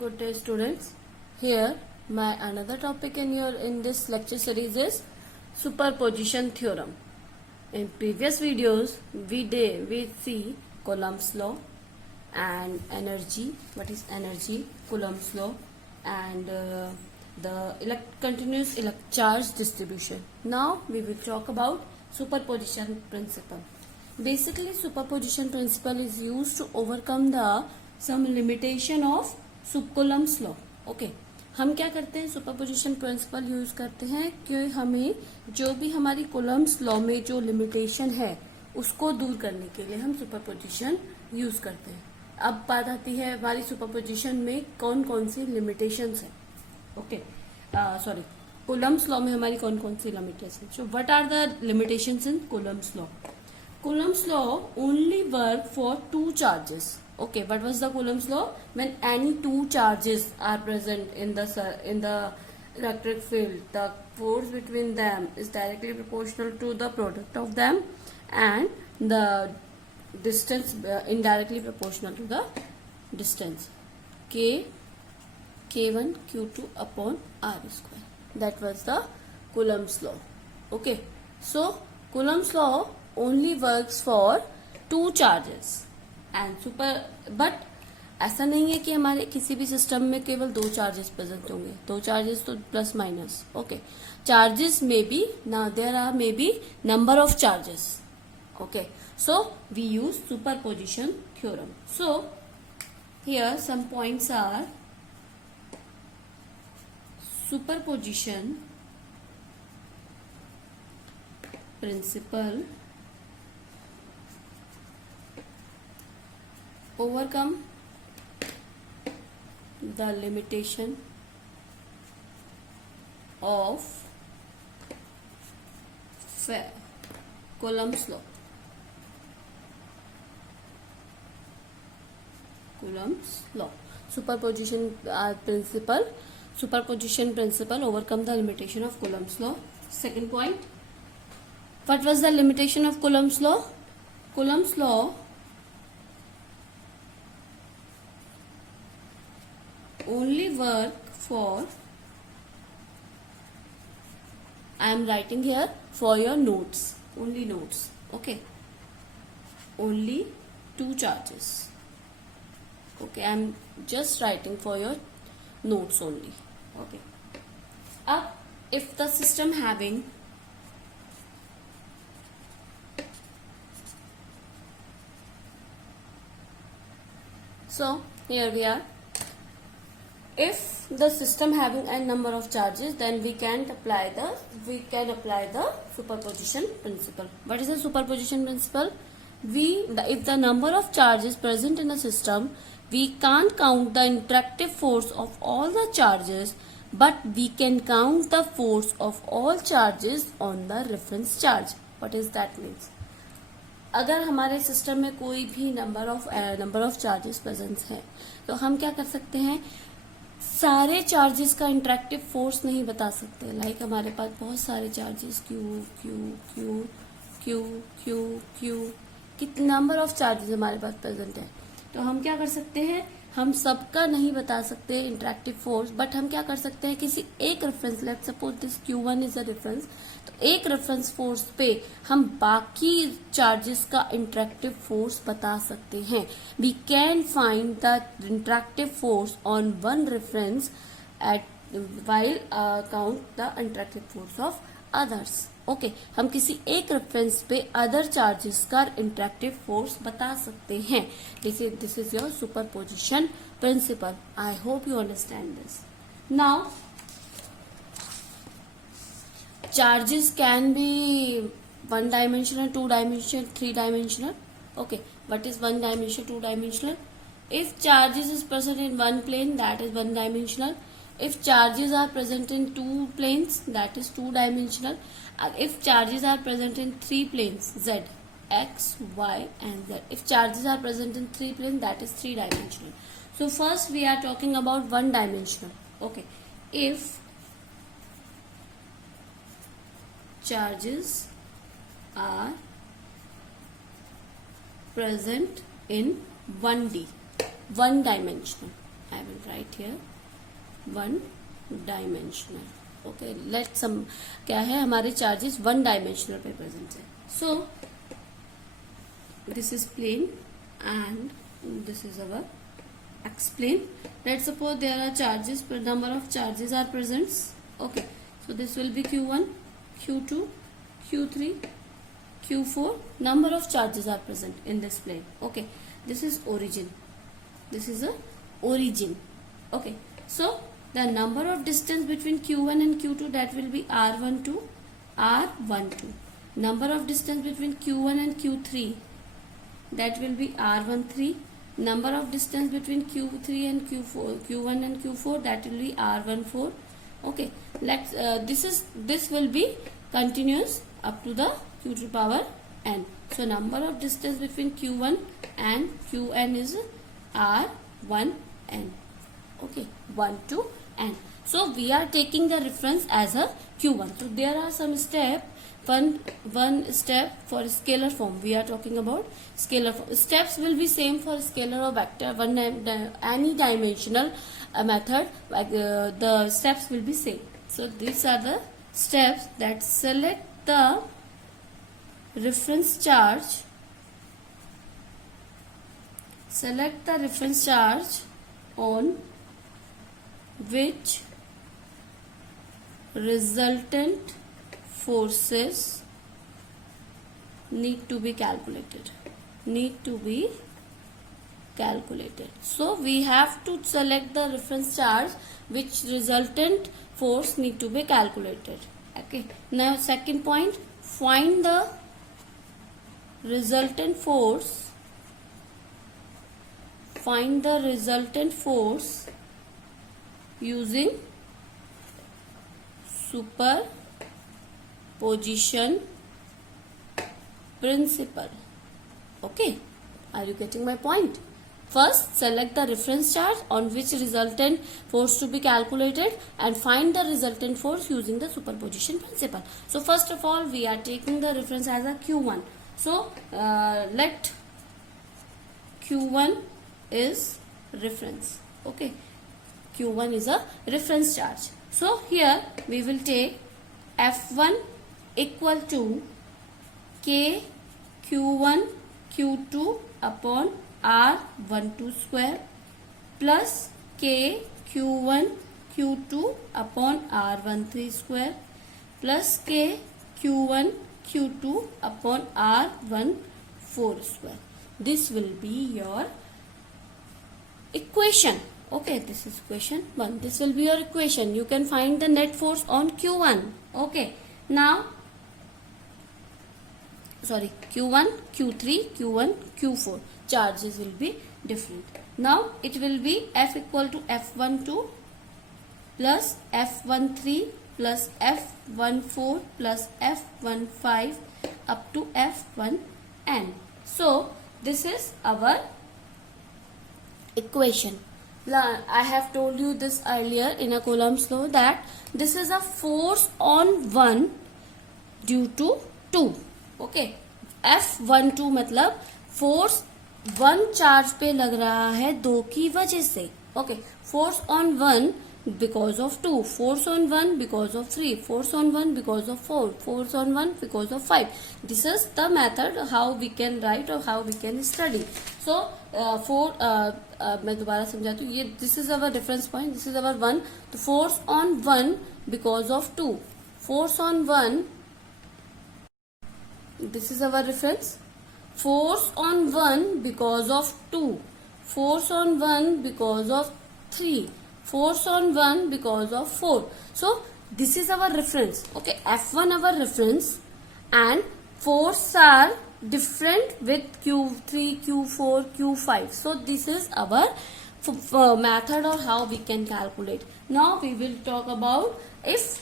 Good day, students. Here, my another topic in this lecture series is superposition theorem. In previous videos, we see Coulomb's law and energy. What is energy? Coulomb's law and the continuous charge distribution. Now we will talk about superposition principle. Basically, superposition principle is used to overcome the some limitation of Coulomb's law. Okay हम क्या करते हैं, superposition principle use करते हैं कि हमें जो भी हमारी Coulomb's लॉ में जो लिमिटेशन है उसको दूर करने के लिए हम सुपरपोजिशन यूज करते हैं. अब बात आती है हमारी सुपरपोजिशन में कौन कौन सी लिमिटेशंस है. ओके सॉरी, Coulomb's लॉ में हमारी कौन कौन सी limitation. So what are the limitations in Coulomb's law. Coulomb's law only work for two charges. Okay, what was the Coulomb's law? When any two charges are present in the electric field, the force between them is directly proportional to the product of them, and the distance indirectly proportional to the distance. K1 Q2 upon R square. That was the Coulomb's law. Okay, so Coulomb's law only works for two charges and but ऐसा नहीं है कि हमारे किसी भी system में केवल दो चार्जेस प्रेजेंट होंगे. दो चार्जेस तो प्लस माइनस. ओके, चार्जेस में बी ना there are may be number of charges. Okay, so we use superposition theorem. So here some points are superposition principle, overcome the limitation of Coulomb's law. Coulomb's law. Superposition principle overcome the limitation of Coulomb's law. Second point, what was the limitation of Coulomb's law? Coulomb's law only work for, I am writing here for your notes, only notes. Okay, only two charges. Okay, I am just writing for your notes only. Okay, up if the system having so here we are. If the system having n number of charges, then we can apply the superposition principle. What is the superposition principle? If the number of charges present in a system, we can't count the interactive force of all the charges, but we can count the force of all charges on the reference charge. What is that means? अगर हमारे system में कोई भी number of charges present है तो हम क्या कर सकते हैं, सारे चार्जेस का इंटरेक्टिव फोर्स नहीं बता सकते. लाइक हमारे पास बहुत सारे charges Q Q Q Q Q Q कितने नंबर ऑफ चार्जेस हमारे पास प्रेजेंट है, तो हम क्या कर सकते हैं, हम सबका नहीं बता सकते इंटरेक्टिव फोर्स, बट हम क्या कर सकते हैं, किसी एक reference, let's suppose this Q1 is a reference, तो एक रेफरेंस फोर्स पे हम बाकी चार्जेस का इंटरेक्टिव फोर्स बता सकते हैं. We can find the interactive force on one reference at while count the interactive force of others. Okay, हम किसी एक रेफरेंस पे अदर चार्जेस का इंटरेक्टिव फोर्स बता सकते हैं. This is your superposition principle. I hope you understand this. Now charges can be one dimensional, two dimensional, three dimensional. Okay, what is one dimensional, two dimensional? If charges is present in one plane, that is one dimensional. If charges are present in two planes, that is two dimensional. If charges are present in three planes, Z, X, Y and Z. If charges are present in three planes, that is three dimensional. So first we are talking about one dimensional. Okay, if charges are present in 1D, one dimensional. I will write here one dimensional. Okay, let some क्या है हमारे charges one dimensional पे present है. So this is plane and this is our x plane. Let's suppose there are charges, number of charges are present. Okay, so this will be q1, q2, q3, q4. Number of charges are present in this plane. Okay, this is origin. This is a origin. Okay, so the number of distance between q1 and q2, that will be r12, r12. Number of distance between q1 and q3, that will be r13. Number of distance between q3 and q1 and q4, that will be r14. Okay, this will be continuous up to the q to the power n. So number of distance between q1 and qn is r1n. Okay, 1 to n. So we are taking the reference as a q1. So there are some steps. One step for scalar form. We are talking about scalar form. Steps will be same for scalar or vector. Any dimensional method, the steps will be same. So these are the steps that select the reference charge. Select the reference charge on which resultant forces need to be calculated. So we have to select the reference charge which resultant force need to be calculated. Okay, now second point, find the resultant force. Find the resultant force using superposition principle. Okay, are you getting my point? First, select the reference charge on which resultant force to be calculated and find the resultant force using the superposition principle. So first of all, we are taking the reference as a q1. So let q1 is reference. Okay, q1 is a reference charge. So here we will take f1 equal to k q1 q2 upon r12 square plus k q1 q2 upon r13 square plus k q1 q2 upon r14 square. This will be your equation. Okay, this is equation 1. This will be your equation. You can find the net force on q1. Okay, now sorry, q1, q3, q1, q4 charges will be different. Now it will be F equal to F12 plus F13 plus F14 plus F15 up to F1n. So this is our equation. I have told you this earlier in a Coulomb's law that this is a force on 1 due to 2. Okay, F12 मतलब force 1 charge पे लग रहा है 2 की वजह से. Okay, force on 1 because of 2, force on 1 because of 3, force on 1 because of 4, force on 1 because of 5. This is the method how we can write or how we can study. So मैं दोबारा समझाती हूँ. ये this is our reference point, this is our 1. तो force on 1 because of 2, force on 1, this is our reference. Force on 1 because of 2, force on 1 because of 3, force on 1 because of 4. So this is our reference. Okay, F1 our reference and force are different with Q3, Q4, Q5. So this is our method or how we can calculate. Now we will talk about if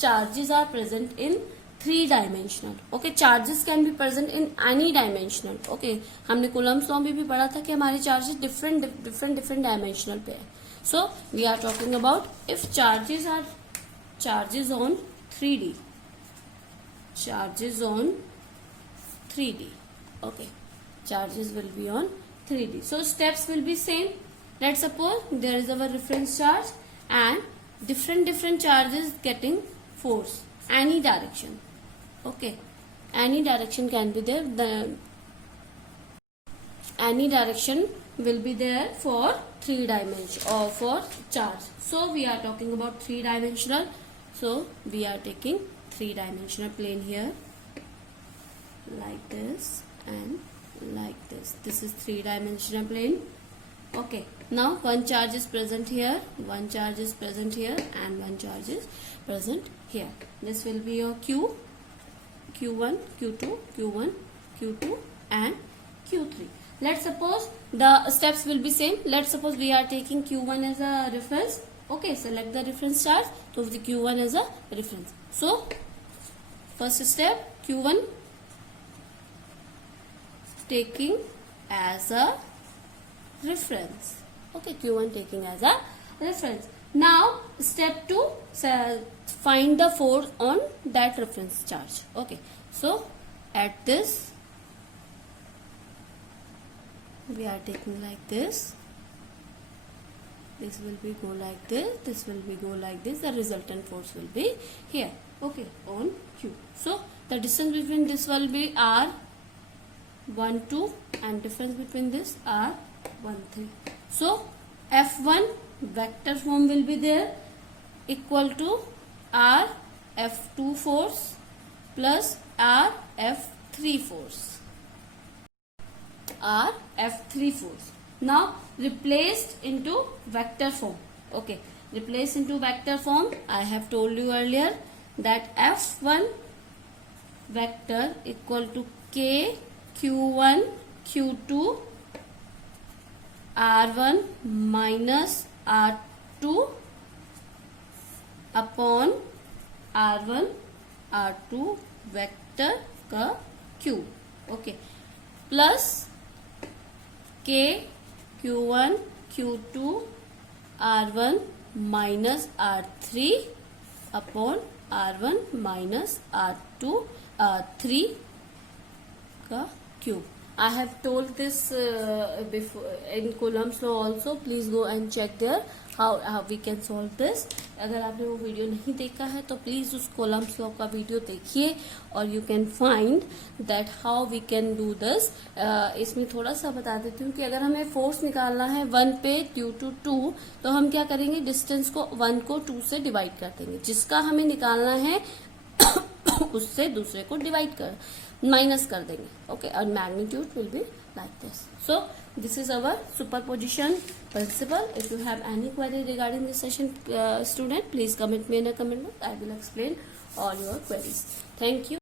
charges are present in 3 dimensional. Okay, charges can be present in any dimensional. Okay, हमने Coulomb's law में भी पढ़ा था कि हमारे charges different dimensional पे है. So we are talking about if charges are on 3D. Charges on 3D. Okay, charges will be on 3D. So steps will be same. Let's suppose there is our reference charge and different charges getting force any direction. Okay, any direction can be there. Any direction will be there for 3 dimension or for charge. So we are talking about 3 dimensional. So we are taking 3 dimensional plane here, like this and like this. This is 3 dimensional plane. Okay, now one charge is present here, one charge is present here, and one charge is present here. This will be your Q, Q1, Q2, Q1, Q2 and Q3. Let's suppose the steps will be same. Let's suppose we are taking Q1 as a reference. Okay, select the reference charge. So the Q1 as a reference. So first step, Q1 taking as a reference. Okay, Q1 taking as a reference. Now step 2, find the force on that reference charge. Okay, so at this we are taking like this. This will be go like this. This will be go like this. The resultant force will be here. Okay, on Q. So the distance between this will be R 1 2 and difference between this R 1 3. So F1 vector form will be there, equal to R F2 force plus R F3 force. R F3 force. Now replaced into vector form. Okay, replaced into vector form. I have told you earlier that F1 vector equal to K Q1 Q2 R1 minus R2 upon R1 R2 vector का Q. Okay, plus K Q1 Q2 R1 minus R3 upon R1 minus R2 3 का cube. I have told this before in Coulomb's law also. Please go and check there how we can solve this. अगर आपने वो video नहीं देखा है तो please उस Coulomb's law का वीडियो देखिए और you can find that how we can do this. इसमें थोड़ा सा बता देती हूँ कि अगर हमें फोर्स निकालना है 1 पे ड्यू टू 2 तो हम क्या करेंगे, डिस्टेंस को 1 को 2 से डिवाइड कर देंगे, जिसका हमें निकालना है उससे दूसरे को डिवाइड कर माइनस कर देंगे. ओके, और magnitude will be like this. So this is our superposition principle. If you have any query regarding this session, student, please comment me in a comment box. I will explain all your queries. Thank you.